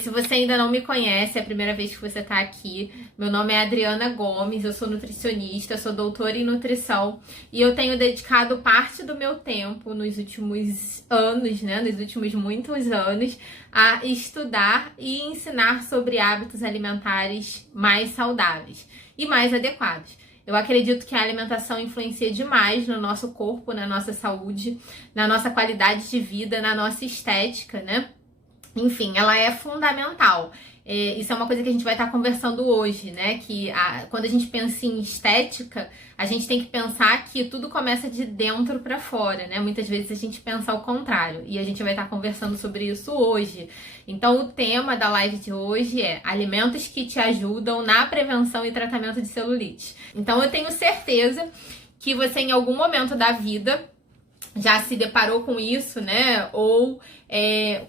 se você ainda não me conhece, é a primeira vez que você está aqui. Meu nome é Adriana Gomes, eu sou nutricionista, sou doutora em nutrição e eu tenho dedicado parte do meu tempo nos últimos anos, né, nos últimos muitos anos, a estudar e ensinar sobre hábitos alimentares mais saudáveis e mais adequados. Eu acredito que a alimentação influencia demais no nosso corpo, na nossa saúde, na nossa qualidade de vida, na nossa estética, né? Enfim, ela é fundamental. Isso é uma coisa que a gente vai estar conversando hoje, né? Que quando a gente pensa em estética, a gente tem que pensar que tudo começa de dentro para fora, né? Muitas vezes a gente pensa ao contrário e a gente vai estar conversando sobre isso hoje. Então, o tema da live de hoje é alimentos que te ajudam na prevenção e tratamento de celulite. Então, eu tenho certeza que você, em algum momento da vida, já se deparou com isso, né? Ou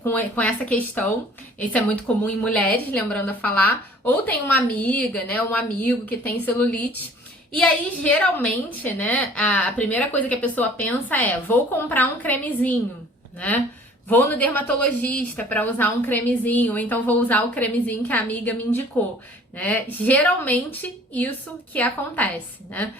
com essa questão. Isso é muito comum em mulheres, lembrando a falar. Ou tem uma amiga, né? Um amigo que tem celulite. E aí, geralmente, né? A primeira coisa que a pessoa pensa é: vou comprar um cremezinho, né? Vou no dermatologista para usar um cremezinho. Ou então vou usar o cremezinho que a amiga me indicou, né? Geralmente, isso que acontece, né?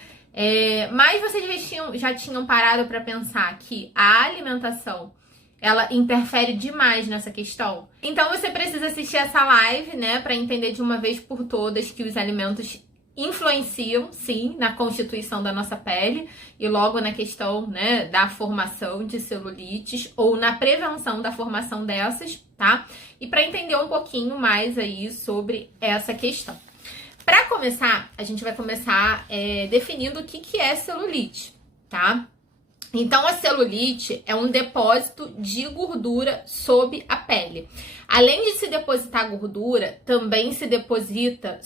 Mas vocês já tinham parado para pensar que a alimentação ela interfere demais nessa questão? Então você precisa assistir essa live, né, para entender de uma vez por todas que os alimentos influenciam, sim, na constituição da nossa pele e logo na questão, né, da formação de celulites ou na prevenção da formação dessas, tá? E para entender um pouquinho mais aí sobre essa questão. Para começar, a gente vai começar definindo o que é celulite, tá? Então, a celulite é um depósito de gordura sob a pele. Além de se depositar gordura, também se depositam,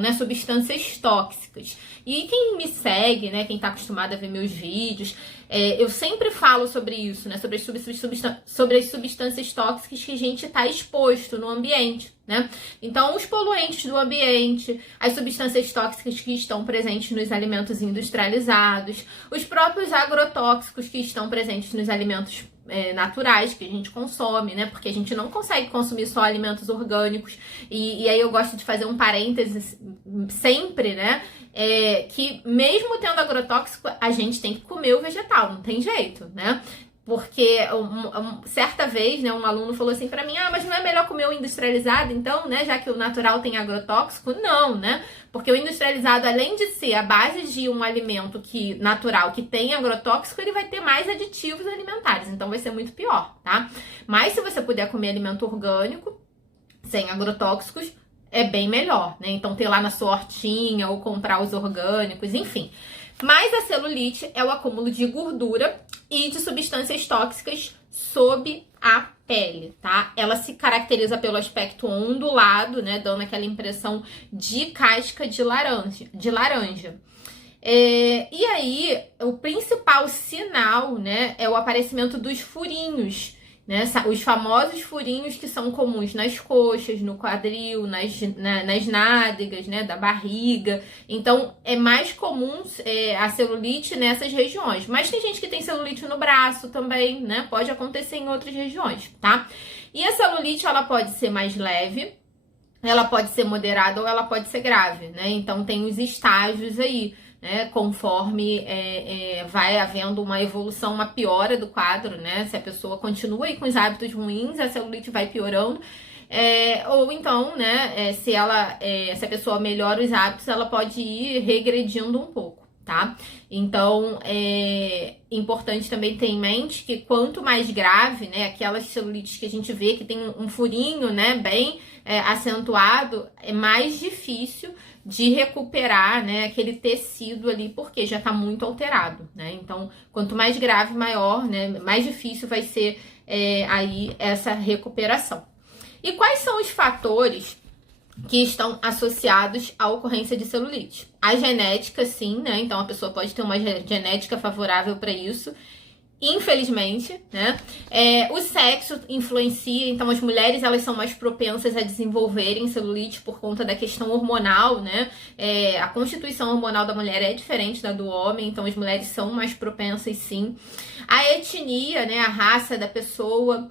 né, substâncias tóxicas. E quem me segue, né, quem está acostumado a ver meus vídeos, eu sempre falo sobre isso, né, sobre as substâncias tóxicas que a gente está exposto no ambiente, né? Então, os poluentes do ambiente, as substâncias tóxicas que estão presentes nos alimentos industrializados, os próprios agrotóxicos que estão presentes nos alimentos naturais que a gente consome, né? Porque a gente não consegue consumir só alimentos orgânicos. E aí eu gosto de fazer um parênteses sempre, né? Que mesmo tendo agrotóxico, a gente tem que comer o vegetal, não tem jeito, né? Porque certa vez, né, um aluno falou assim pra mim: mas não é melhor comer o industrializado, então, né, já que o natural tem agrotóxico? Não, né? Porque o industrializado, além de ser a base de um alimento natural que tem agrotóxico, ele vai ter mais aditivos alimentares, então vai ser muito pior, tá? Mas se você puder comer alimento orgânico, sem agrotóxicos, é bem melhor, né? Então ter lá na sua hortinha ou comprar os orgânicos, enfim. Mas a celulite é o acúmulo de gordura e de substâncias tóxicas sob a pele, tá? Ela se caracteriza pelo aspecto ondulado, né? Dando aquela impressão de casca de laranja. E aí, o principal sinal, né, é o aparecimento dos furinhos, né? Os famosos furinhos que são comuns nas coxas, no quadril, nas nádegas, né, da barriga. Então, é mais comum a celulite nessas regiões. Mas tem gente que tem celulite no braço também, né? Pode acontecer em outras regiões, tá? E a celulite, ela pode ser mais leve, ela pode ser moderada ou ela pode ser grave, né? Então, tem os estágios aí, né, conforme vai havendo uma evolução, uma piora do quadro, né? Se a pessoa continua aí com os hábitos ruins, a celulite vai piorando. Ou então, né, se a pessoa melhora os hábitos, ela pode ir regredindo um pouco, tá? Então, é importante também ter em mente que quanto mais grave, né, aquelas celulites que a gente vê que tem um furinho, né, bem acentuado, é mais difícil de recuperar, né, aquele tecido ali, porque já está muito alterado, né? Então, quanto mais grave, maior, né, mais difícil vai ser aí essa recuperação. E quais são os fatores que estão associados à ocorrência de celulite? A genética, sim, né? Então, a pessoa pode ter uma genética favorável para isso. infelizmente, né? O sexo influencia, então as mulheres elas são mais propensas a desenvolverem celulite por conta da questão hormonal, né? A constituição hormonal da mulher é diferente da do homem, então as mulheres são mais propensas, sim. A etnia, né? A raça da pessoa,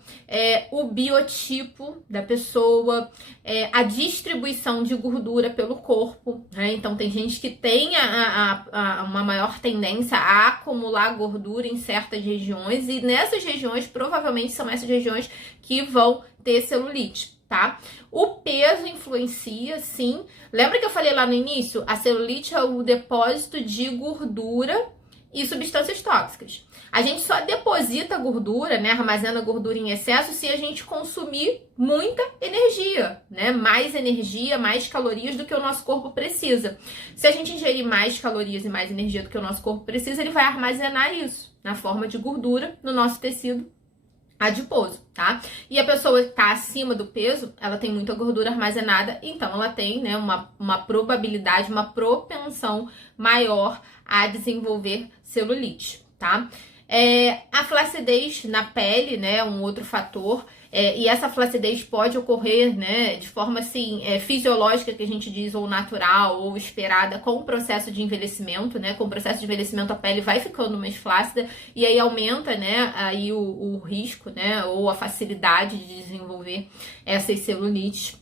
o biotipo da pessoa, a distribuição de gordura pelo corpo, né? Então tem gente que tem uma maior tendência a acumular gordura em certas regiões, e nessas regiões provavelmente são essas regiões que vão ter celulite, tá? O peso influencia, sim. Lembra que eu falei lá no início? A celulite é o depósito de gordura e substâncias tóxicas. A gente só deposita gordura, né, armazena gordura em excesso se a gente consumir muita energia, né, mais calorias do que o nosso corpo precisa. Se a gente ingerir mais calorias e mais energia do que o nosso corpo precisa, ele vai armazenar isso na forma de gordura no nosso tecido adiposo, tá? E a pessoa que tá acima do peso, ela tem muita gordura armazenada, então ela tem, né, uma probabilidade, uma propensão maior a desenvolver celulite, tá? A flacidez na pele, né, um outro fator, e essa flacidez pode ocorrer, né, de forma assim, fisiológica, que a gente diz, ou natural, ou esperada, com o processo de envelhecimento, né, com o processo de envelhecimento a pele vai ficando mais flácida, e aí aumenta, né, aí o risco, né, ou a facilidade de desenvolver essas celulites.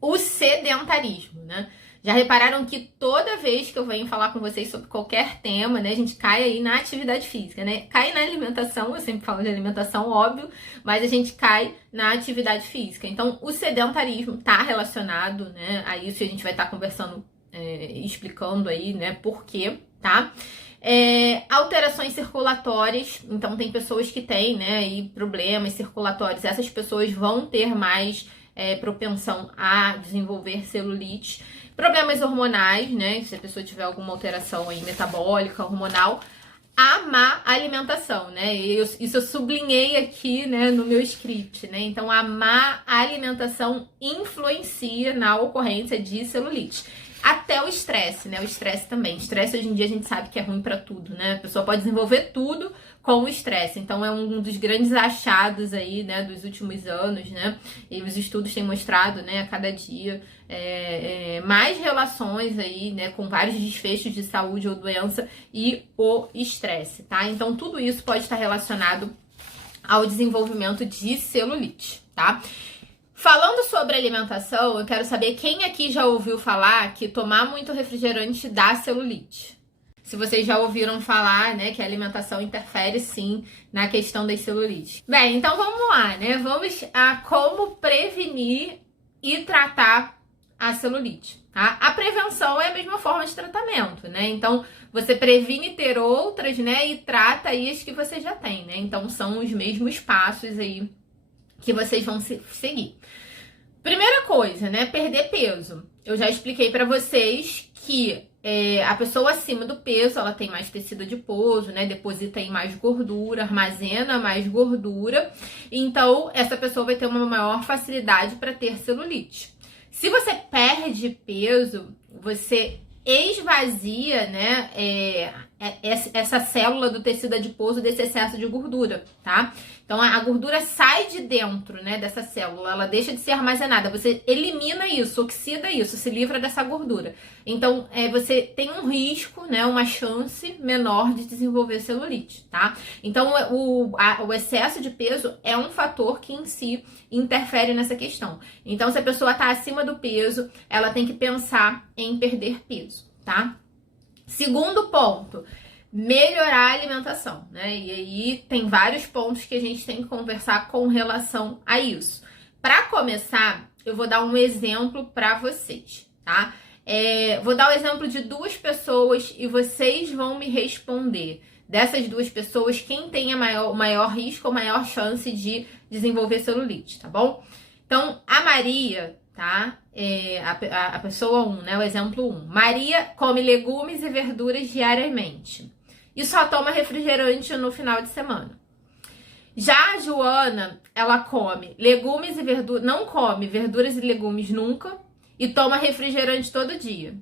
O sedentarismo, né? Já repararam que toda vez que eu venho falar com vocês sobre qualquer tema, né, a gente cai aí na atividade física, né? Cai na alimentação, eu sempre falo de alimentação, óbvio, mas a gente cai na atividade física. Então, o sedentarismo tá relacionado, né, a isso, e a gente vai estar conversando, explicando aí, né, por quê, tá? Alterações circulatórias, então tem pessoas que têm, né, aí problemas circulatórios, essas pessoas vão ter mais propensão a desenvolver celulite. Problemas hormonais, né? Se a pessoa tiver alguma alteração aí metabólica, hormonal. A má alimentação, né? Isso eu sublinhei aqui, né, no meu script, né? Então, a má alimentação influencia na ocorrência de celulite. Até o estresse, né? O estresse também. Estresse hoje em dia a gente sabe que é ruim pra tudo, né? A pessoa pode desenvolver tudo com o estresse. Então, é um dos grandes achados aí, né, dos últimos anos, né? E os estudos têm mostrado, né, a cada dia, mais relações aí, né, com vários desfechos de saúde ou doença e o estresse, tá? Então, tudo isso pode estar relacionado ao desenvolvimento de celulite, tá? Falando sobre alimentação, eu quero saber quem aqui já ouviu falar que tomar muito refrigerante dá celulite. Se vocês já ouviram falar, né, que a alimentação interfere sim na questão das celulite. Bem, então vamos lá, né? Vamos a como prevenir e tratar a celulite, tá? A prevenção é a mesma forma de tratamento, né? Então, você previne ter outras, né, e trata aí as que você já tem, né? Então, são os mesmos passos aí que vocês vão seguir. Primeira coisa, né, perder peso. Eu já expliquei pra vocês que a pessoa acima do peso, ela tem mais tecido adiposo, né? Deposita aí mais gordura, armazena mais gordura. Então, essa pessoa vai ter uma maior facilidade para ter celulite. Se você perde peso, você esvazia, né, essa célula do tecido adiposo desse excesso de gordura, tá? Então, a gordura sai de dentro, né, dessa célula, ela deixa de ser armazenada, você elimina isso, oxida isso, se livra dessa gordura. Então, você tem um risco, né, uma chance menor de desenvolver celulite, tá? Então, o excesso de peso é um fator que em si interfere nessa questão. Então, se a pessoa tá acima do peso, ela tem que pensar em perder peso, tá? Segundo ponto, melhorar a alimentação, né? E aí tem vários pontos que a gente tem que conversar com relação a isso. Para começar, eu vou dar um exemplo para vocês, tá? Vou dar o exemplo de duas pessoas e vocês vão me responder. Dessas duas pessoas, quem tem o maior risco ou maior chance de desenvolver celulite, tá bom? Então, a Maria, tá? A pessoa 1, né? O exemplo 1. Maria come legumes e verduras diariamente e só toma refrigerante no final de semana. Já a Joana, ela come legumes e verduras, não come verduras e legumes nunca e toma refrigerante todo dia.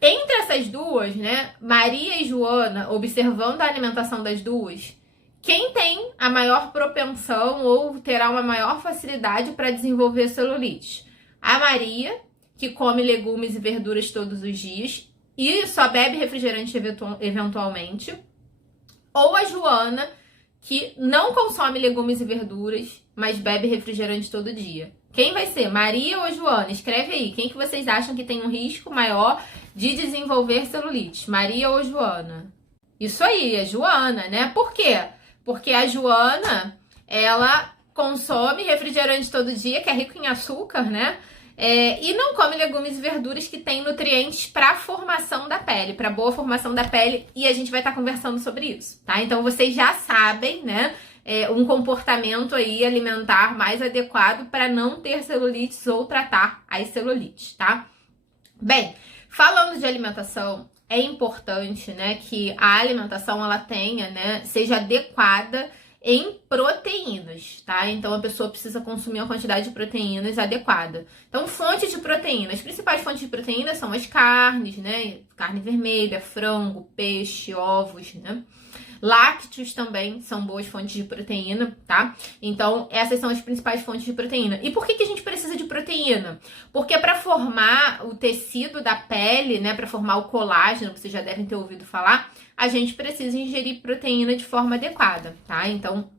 Entre essas duas, né, Maria e Joana, observando a alimentação das duas, quem tem a maior propensão ou terá uma maior facilidade para desenvolver celulite? A Maria, que come legumes e verduras todos os dias e só bebe refrigerante eventualmente, ou a Joana, que não consome legumes e verduras, mas bebe refrigerante todo dia. Quem vai ser, Maria ou Joana? Escreve aí, quem que vocês acham que tem um risco maior de desenvolver celulite, Maria ou Joana? Isso aí, é Joana, né? Por quê? Porque a Joana, ela consome refrigerante todo dia, que é rico em açúcar, né? E não come legumes e verduras que têm nutrientes para a formação da pele, para boa formação da pele, e a gente vai estar conversando sobre isso, tá? Então vocês já sabem, né? Um comportamento aí alimentar mais adequado para não ter celulites ou tratar as celulites, tá? Bem, falando de alimentação, é importante, né, que a alimentação ela tenha, né, seja adequada em proteínas, tá? Então a pessoa precisa consumir uma quantidade de proteínas adequada. Então, fonte de proteínas, as principais fontes de proteínas são as carnes, né? Carne vermelha, frango, peixe, ovos, né? Lácteos também são boas fontes de proteína, tá? Então, essas são as principais fontes de proteína. E por que a gente precisa de proteína? Porque para formar o tecido da pele, né, para formar o colágeno, que vocês já devem ter ouvido falar, a gente precisa ingerir proteína de forma adequada, tá? Então,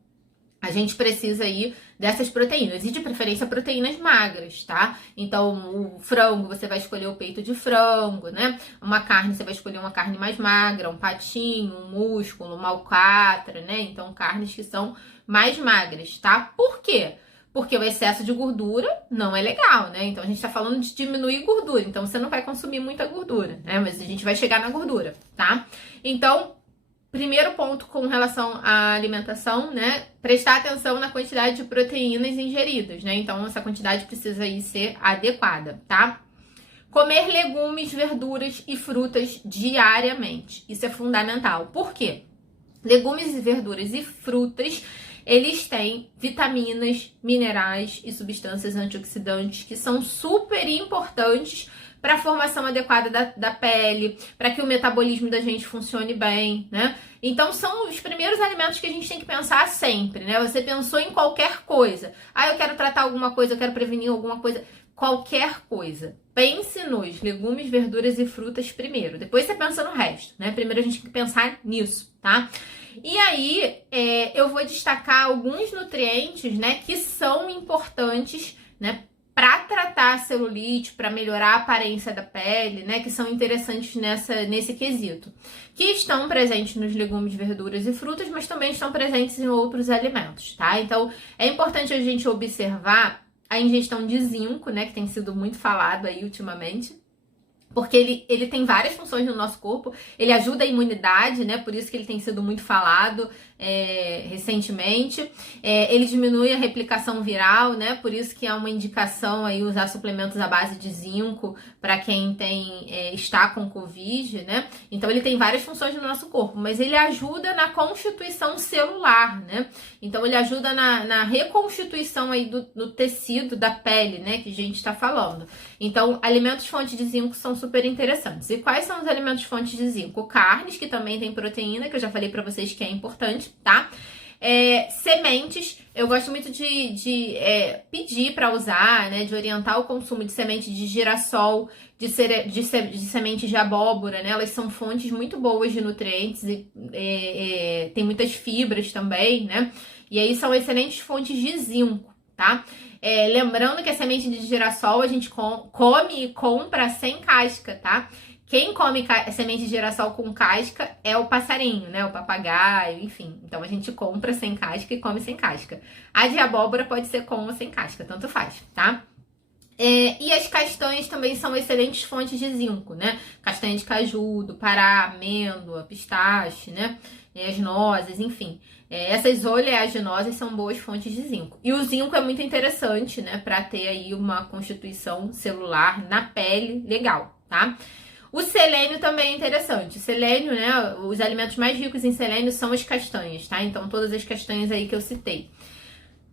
a gente precisa aí dessas proteínas, e de preferência proteínas magras, tá? Então, o frango, você vai escolher o peito de frango, né? Uma carne, você vai escolher uma carne mais magra, um patinho, um músculo, uma alcatra, né? Então, carnes que são mais magras, tá? Por quê? Porque o excesso de gordura não é legal, né? Então, a gente tá falando de diminuir gordura, então você não vai consumir muita gordura, né? Mas a gente vai chegar na gordura, tá? Então, primeiro ponto com relação à alimentação, né? Prestar atenção na quantidade de proteínas ingeridas, né? Então, essa quantidade precisa aí ser adequada, tá? Comer legumes, verduras e frutas diariamente. Isso é fundamental. Por quê? Legumes, verduras e frutas, eles têm vitaminas, minerais e substâncias antioxidantes que são super importantes para a formação adequada da pele, para que o metabolismo da gente funcione bem, né? Então, são os primeiros alimentos que a gente tem que pensar sempre, né? Você pensou em qualquer coisa. Ah, eu quero tratar alguma coisa, eu quero prevenir alguma coisa. Qualquer coisa. Pense nos legumes, verduras e frutas primeiro. Depois você pensa no resto, né? Primeiro a gente tem que pensar nisso, tá? E aí, eu vou destacar alguns nutrientes, né, que são importantes, né, para tratar a celulite, para melhorar a aparência da pele, né, que são interessantes nesse quesito, que estão presentes nos legumes, verduras e frutas, mas também estão presentes em outros alimentos, tá? Então, é importante a gente observar a ingestão de zinco, né, que tem sido muito falado aí ultimamente, porque ele tem várias funções no nosso corpo, ele ajuda a imunidade, né? Por isso que ele tem sido muito falado recentemente. Ele diminui a replicação viral, né? Por isso que é uma indicação aí usar suplementos à base de zinco para quem está com Covid, né? Então ele tem várias funções no nosso corpo, mas ele ajuda na constituição celular, né? Então ele ajuda na reconstituição aí do tecido da pele, né? Que a gente está falando. Então, alimentos fonte de zinco são super interessantes. E quais são os alimentos fontes de zinco? Carnes, que também tem proteína, que eu já falei pra vocês que é importante, tá? Sementes, eu gosto muito de pedir para usar, né? De orientar o consumo de semente de girassol, de sementes de abóbora, né? Elas são fontes muito boas de nutrientes e tem muitas fibras também, né? E aí são excelentes fontes de zinco, tá? Lembrando que a semente de girassol a gente come e compra sem casca, tá? Quem come semente de girassol com casca é o passarinho, né? O papagaio, enfim. Então a gente compra sem casca e come sem casca. A de abóbora pode ser com ou sem casca, tanto faz, tá? E as castanhas também são excelentes fontes de zinco, né? Castanha de caju, do Pará, amêndoa, pistache, né? As nozes, enfim. Essas oleaginosas são boas fontes de zinco. E o zinco é muito interessante, né? Para ter aí uma constituição celular na pele legal, tá? O selênio também é interessante. O selênio, né? Os alimentos mais ricos em selênio são as castanhas, tá? Então, todas as castanhas aí que eu citei.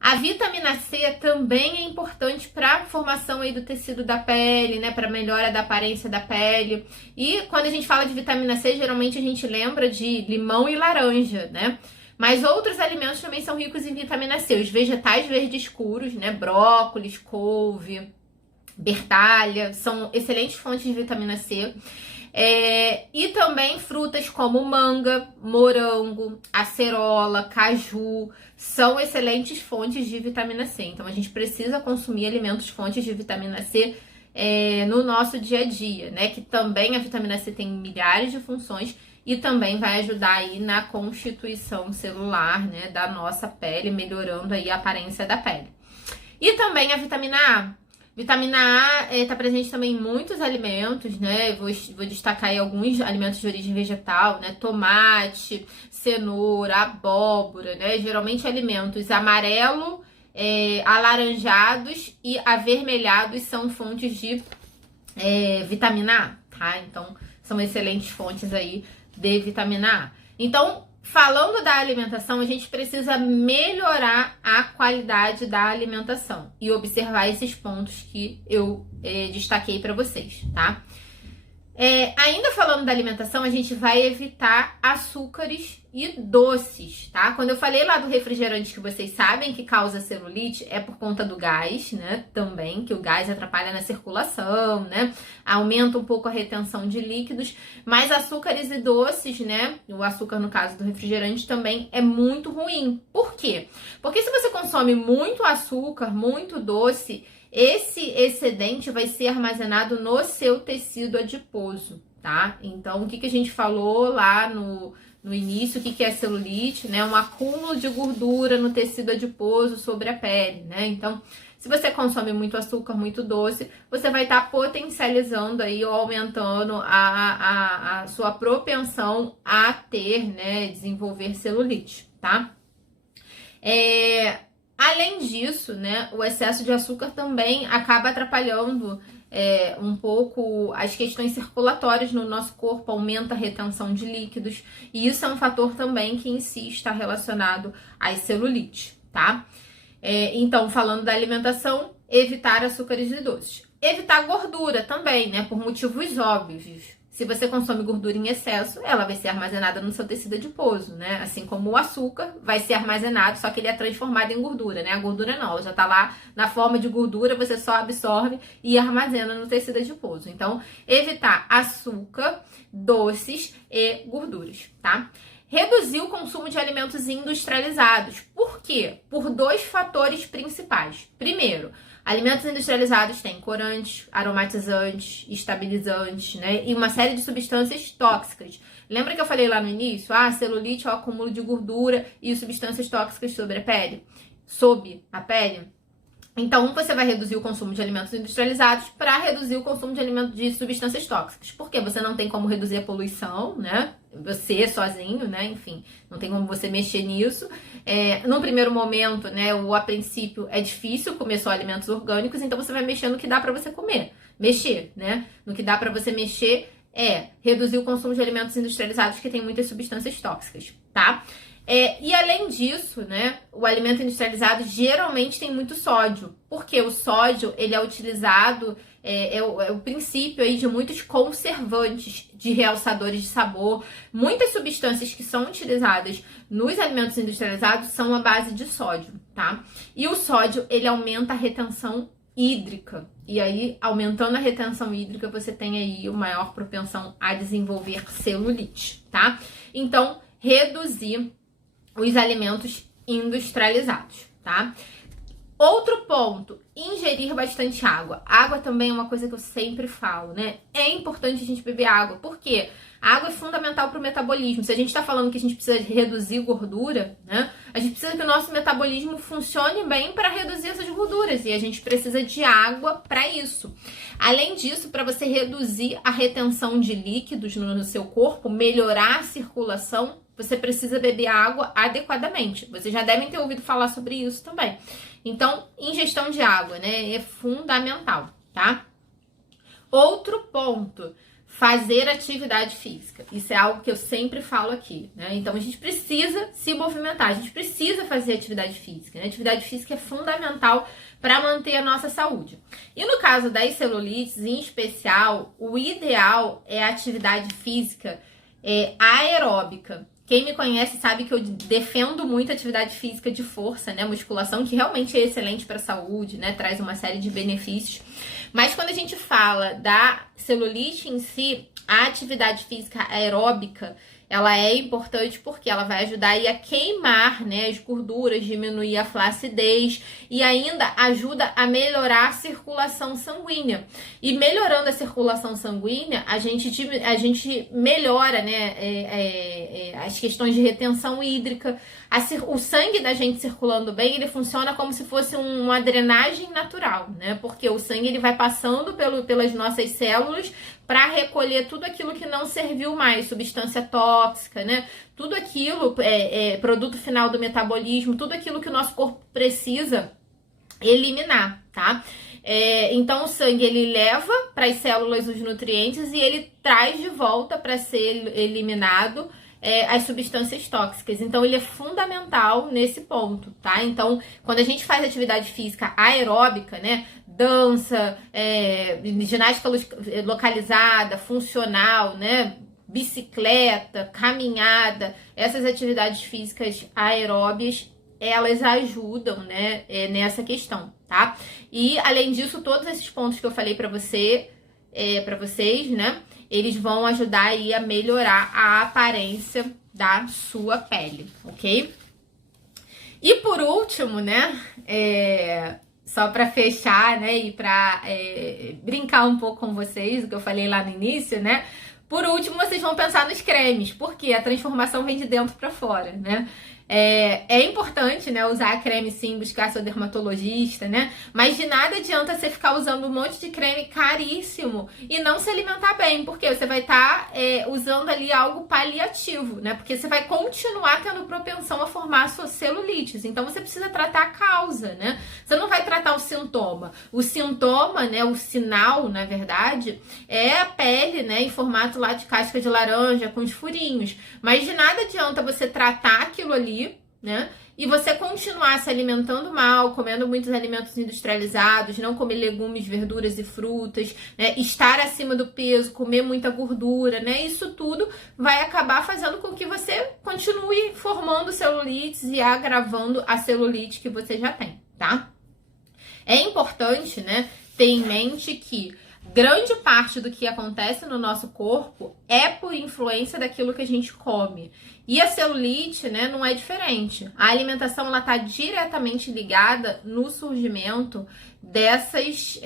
A vitamina C também é importante para a formação aí do tecido da pele, né, para melhora da aparência da pele. E quando a gente fala de vitamina C, geralmente a gente lembra de limão e laranja, né? Mas outros alimentos também são ricos em vitamina C. Os vegetais verdes escuros, né, brócolis, couve, bertalha, são excelentes fontes de vitamina C. E também frutas como manga, morango, acerola, caju, são excelentes fontes de vitamina C. Então a gente precisa consumir alimentos fontes de vitamina C no nosso dia a dia, né? Que também a vitamina C tem milhares de funções e também vai ajudar aí na constituição celular, né, da nossa pele, melhorando aí a aparência da pele. E também a vitamina A. Vitamina A está presente também em muitos alimentos, né? Vou destacar aí alguns alimentos de origem vegetal, né? Tomate, cenoura, abóbora, né? Geralmente alimentos amarelo, alaranjados e avermelhados são fontes de vitamina A, tá? Então, são excelentes fontes aí de vitamina A. Então, falando da alimentação, a gente precisa melhorar a qualidade da alimentação e observar esses pontos que eu destaquei para vocês, tá? Ainda falando da alimentação, a gente vai evitar açúcares e doces, tá? Quando eu falei lá do refrigerante que vocês sabem que causa celulite, é por conta do gás, né? Também, que o gás atrapalha na circulação, né? Aumenta um pouco a retenção de líquidos, mas açúcares e doces, né? O açúcar, no caso do refrigerante, também é muito ruim. Por quê? Porque se você consome muito açúcar, muito doce, esse excedente vai ser armazenado no seu tecido adiposo, tá? Então, o que a gente falou lá no início, o que é celulite, né? Um acúmulo de gordura no tecido adiposo sobre a pele, né? Então, se você consome muito açúcar, muito doce, você vai estar potencializando aí ou aumentando a sua propensão a ter, né? Desenvolver celulite, tá? Além disso, né, o excesso de açúcar também acaba atrapalhando um pouco as questões circulatórias no nosso corpo, aumenta a retenção de líquidos, e isso é um fator também que em si está relacionado à celulite, tá? Então, falando da alimentação, evitar açúcares e doces. Evitar gordura também, né, por motivos óbvios. Se você consome gordura em excesso, ela vai ser armazenada no seu tecido adiposo, né? Assim como o açúcar vai ser armazenado, só que ele é transformado em gordura, né? A gordura não, ela já tá lá na forma de gordura, você só absorve e armazena no tecido adiposo. Então, evitar açúcar, doces e gorduras, tá? Reduzir o consumo de alimentos industrializados. Por quê? Por dois fatores principais. Primeiro, alimentos industrializados têm corantes, aromatizantes, estabilizantes, né? E uma série de substâncias tóxicas. Lembra que eu falei lá no início? Celulite é o acúmulo de gordura e substâncias tóxicas sobre a pele. Sob a pele. Então, você vai reduzir o consumo de alimentos industrializados para reduzir o consumo de alimentos de substâncias tóxicas. Porque você não tem como reduzir a poluição, né? Você sozinho, né? Enfim, não tem como você mexer nisso. No primeiro momento, né? A princípio é difícil comer só alimentos orgânicos, então você vai mexer no que dá para você comer. Mexer, né? No que dá para você mexer reduzir o consumo de alimentos industrializados que tem muitas substâncias tóxicas, tá? E além disso, né, o alimento industrializado geralmente tem muito sódio, porque o sódio ele é utilizado, é o princípio aí de muitos conservantes, de realçadores de sabor. Muitas substâncias que são utilizadas nos alimentos industrializados são à base de sódio, tá? E o sódio ele aumenta a retenção hídrica. E aí, aumentando a retenção hídrica, você tem aí uma maior propensão a desenvolver celulite, tá? Então, reduzir os alimentos industrializados, tá? Outro ponto, ingerir bastante água. Água também é uma coisa que eu sempre falo, né? É importante a gente beber água, porque a água é fundamental para o metabolismo. Se a gente está falando que a gente precisa reduzir gordura, né? A gente precisa que o nosso metabolismo funcione bem para reduzir essas gorduras, e a gente precisa de água para isso. Além disso, para você reduzir a retenção de líquidos no seu corpo, melhorar a circulação, você precisa beber água adequadamente. Vocês já devem ter ouvido falar sobre isso também. Então, ingestão de água, né, é fundamental, tá? Outro ponto, fazer atividade física. Isso é algo que eu sempre falo aqui, né? Então a gente precisa se movimentar, a gente precisa fazer atividade física, né? Atividade física é fundamental para manter a nossa saúde. E no caso das celulites, em especial, o ideal é a atividade física aeróbica. Quem me conhece sabe que eu defendo muito a atividade física de força, né? Musculação, que realmente é excelente para a saúde, né? Traz uma série de benefícios. Mas quando a gente fala da celulite em si, a atividade física aeróbica, ela é importante porque ela vai ajudar aí a queimar, né, as gorduras, diminuir a flacidez e ainda ajuda a melhorar a circulação sanguínea. E melhorando a circulação sanguínea, a gente melhora, né, as questões de retenção hídrica. O sangue da gente circulando bem, ele funciona como se fosse uma drenagem natural, né? Porque o sangue ele vai passando pelas nossas células para recolher tudo aquilo que não serviu mais, substância tóxica, né? Tudo aquilo, produto final do metabolismo, tudo aquilo que o nosso corpo precisa eliminar, tá? Então o sangue ele leva para as células os nutrientes e ele traz de volta para ser eliminado as substâncias tóxicas. Então ele é fundamental nesse ponto, tá? Então quando a gente faz atividade física aeróbica, né, dança, ginástica localizada, funcional, né, bicicleta, caminhada, essas atividades físicas aeróbias, elas ajudam, né, nessa questão, tá? E além disso, todos esses pontos que eu falei para vocês, né, eles vão ajudar aí a melhorar a aparência da sua pele, ok? E por último, né, só para fechar, né, e para brincar um pouco com vocês, o que eu falei lá no início, né? Por último, vocês vão pensar nos cremes, porque a transformação vem de dentro para fora, né? É importante, né, usar creme sim, buscar seu dermatologista, né? Mas de nada adianta você ficar usando um monte de creme caríssimo e não se alimentar bem, porque você vai estar usando ali algo paliativo, né? Porque você vai continuar tendo propensão a formar suas celulites. Então você precisa tratar a causa, né? Você não vai tratar o sintoma. O sintoma, né, o sinal, na verdade, é a pele, né, em formato lá de casca de laranja com os furinhos. Mas de nada adianta você tratar aquilo ali, né? E você continuar se alimentando mal, comendo muitos alimentos industrializados, não comer legumes, verduras e frutas, né? Estar acima do peso, comer muita gordura, né? Isso tudo vai acabar fazendo com que você continue formando celulites e agravando a celulite que você já tem, tá? É importante, né, ter em mente que grande parte do que acontece no nosso corpo é por influência daquilo que a gente come. E a celulite, né, não é diferente. A alimentação ela está diretamente ligada no surgimento dessas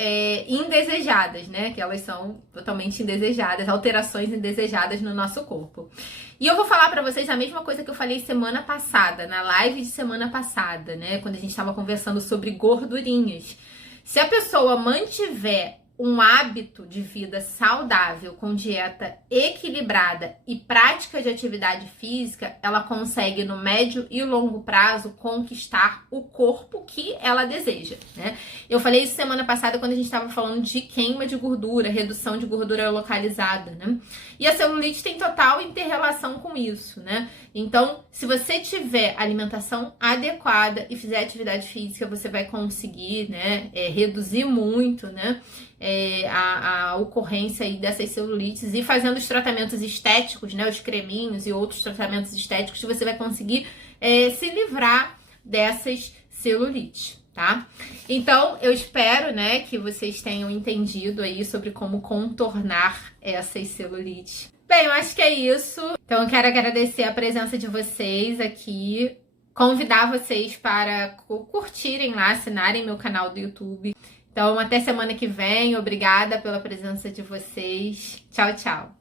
indesejadas, né? Que elas são totalmente indesejadas, alterações indesejadas no nosso corpo. E eu vou falar para vocês a mesma coisa que eu falei semana passada, na live de semana passada, né? Quando a gente estava conversando sobre gordurinhas. Se a pessoa mantiver um hábito de vida saudável, com dieta equilibrada e prática de atividade física, ela consegue no médio e longo prazo conquistar o corpo que ela deseja, né? Eu falei isso semana passada quando a gente estava falando de queima de gordura, redução de gordura localizada, né? E a celulite tem total interrelação com isso, né? Então, se você tiver alimentação adequada e fizer atividade física, você vai conseguir, né, reduzir muito, né, a ocorrência aí dessas celulites, e fazendo os tratamentos estéticos, né, os creminhos e outros tratamentos estéticos, você vai conseguir se livrar dessas celulites, tá? Então, eu espero, né, que vocês tenham entendido aí sobre como contornar essas celulites. Bem, eu acho que é isso. Então, eu quero agradecer a presença de vocês aqui, convidar vocês para curtirem lá, assinarem meu canal do YouTube. Então, até semana que vem. Obrigada pela presença de vocês. Tchau, tchau.